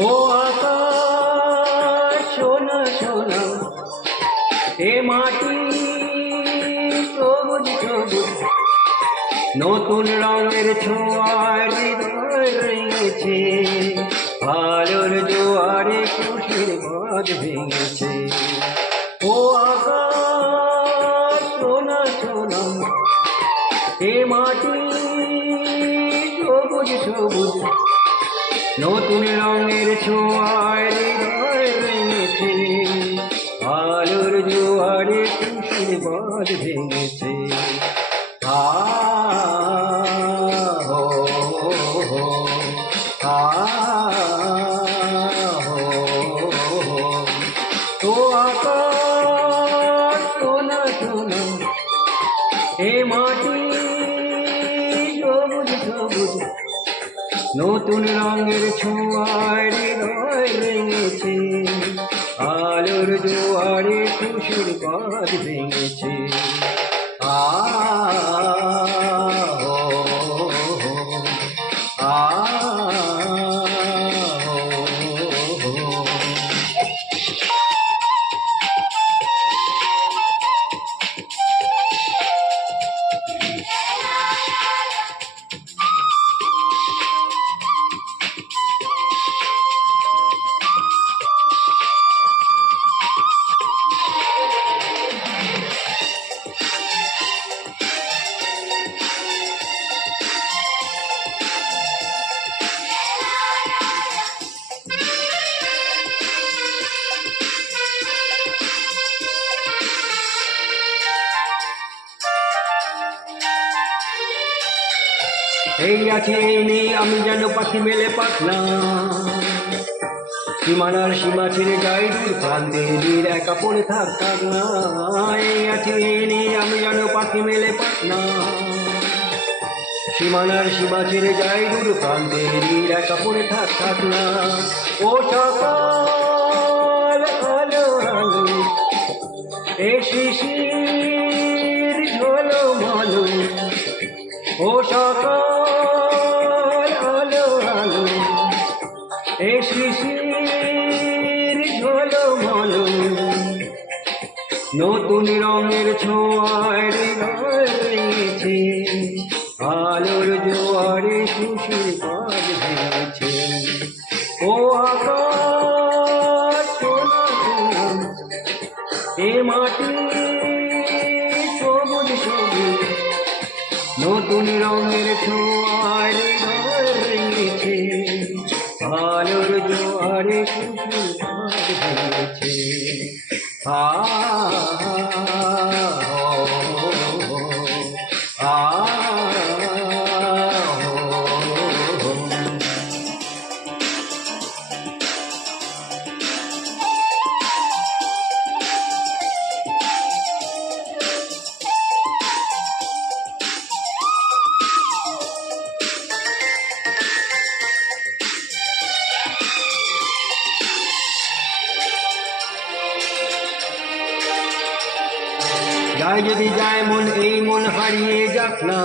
ও আকাশ সোনা সোনা, এ মাটি সবুজ সবুজ, নতুন রঙের ছোঁয়ায় হৃদয় রয়েছে, আলোর জোয়ারে খুশির বাঁধ ভেঙেছে। ও আকাশ সোনা সোনা, এ মাটি সবুজ সবুজ, নতুন রঙের ছোঁয়ায় হৃদয় রয়েছে, আলোর জোয়ারে খুশির বাঁধ ভেঙেছে। আ হো হো, আ হো হো। তো আকাশ সোনা সোনা, এ মাটি সবুজ সবুজ, নতুন রঙের ছোঁয়ায় হৃদয় রয়েছে, আলোর জোয়ারে খুশির বাঁধ ভেঙেছে। আ হো হো, আ হো হো। এই আছে এই নেই আমি যেন পাখি মেলে পাখনা, সীমানার সীমা ছেড়ে যাই দূর প্রান্তে, নীর একা পড়ে থাক থাক না। এই আছে এই নেই আমি যেন পাখি মেলে পাখনা, সীমানার সীমা ছেড়ে যাই দূর প্রান্তে, নীর একা পড়ে থাক থাক না। ও সকাল আলো আলো, এ শিশির ঝলমলো, ও সকাল আলো আলো, এ শিশির ঝলমলো, নতুন রঙের ছোঁয়ায় হৃদয় রয়েছে, আলোর জোয়ারে খুশির বাঁধ ভেঙেছে। ও আকাশ সোনা সোনা, এ মাটি সবুজ সবুজ, নতুন রঙের ছোঁয়ায় হৃদয় রয়েছে, আলোর জোয়ারে খুশির বাঁধ ভেঙেছে। আ হো হো, আ হো হো। যায় যদি যায় মন, এই মন হারিয়ে যাক না,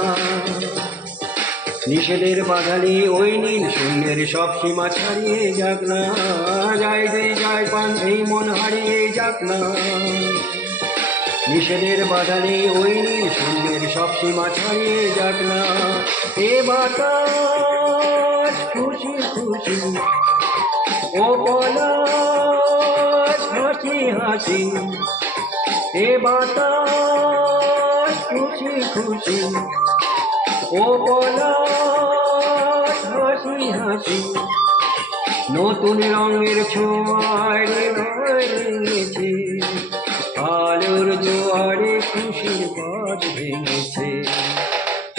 নিষেধের বাধালি ওই নীল শূন্যের সব সীমা ছাড়িয়ে যাক না। যায় যদি যায় পান, এই মন হারিয়ে যাক না, নিষেধের বাধালি ওই নীল শূন্যের সব সীমা ছাড়িয়ে যাক না। এ বাতাস খুশি খুশি, ও পলাশ হাসি হাসি, এ বাতাস খুশি খুশি, ও পলাশ হাসি হাসি, নতুন রঙের ছোঁয়ায় হৃদয় রয়েছে, আলোর জোয়ারে খুশির বাঁধ ভেঙেছে।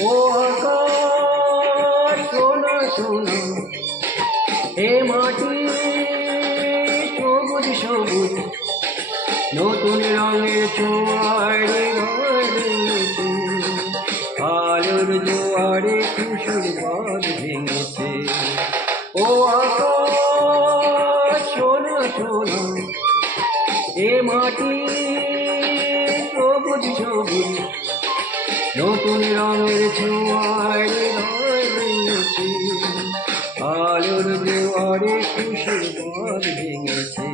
ও আকাশ সোনা সোনা, এ মাটি সবুজ সবুজ, নতুন রঙের ছোঁয়ায় হৃদয় রয়েছে, আলোর জোয়ারে খুশির বাঁধ ভেঙেছে। ও আকাশ সোনা সোনা, এ মাটি সবুজ সবুজ, নতুন রঙের ছোঁয়ায় হৃদয় রয়েছে, আলোর জোয়ারে মানুষের বধ ভেঙেছে।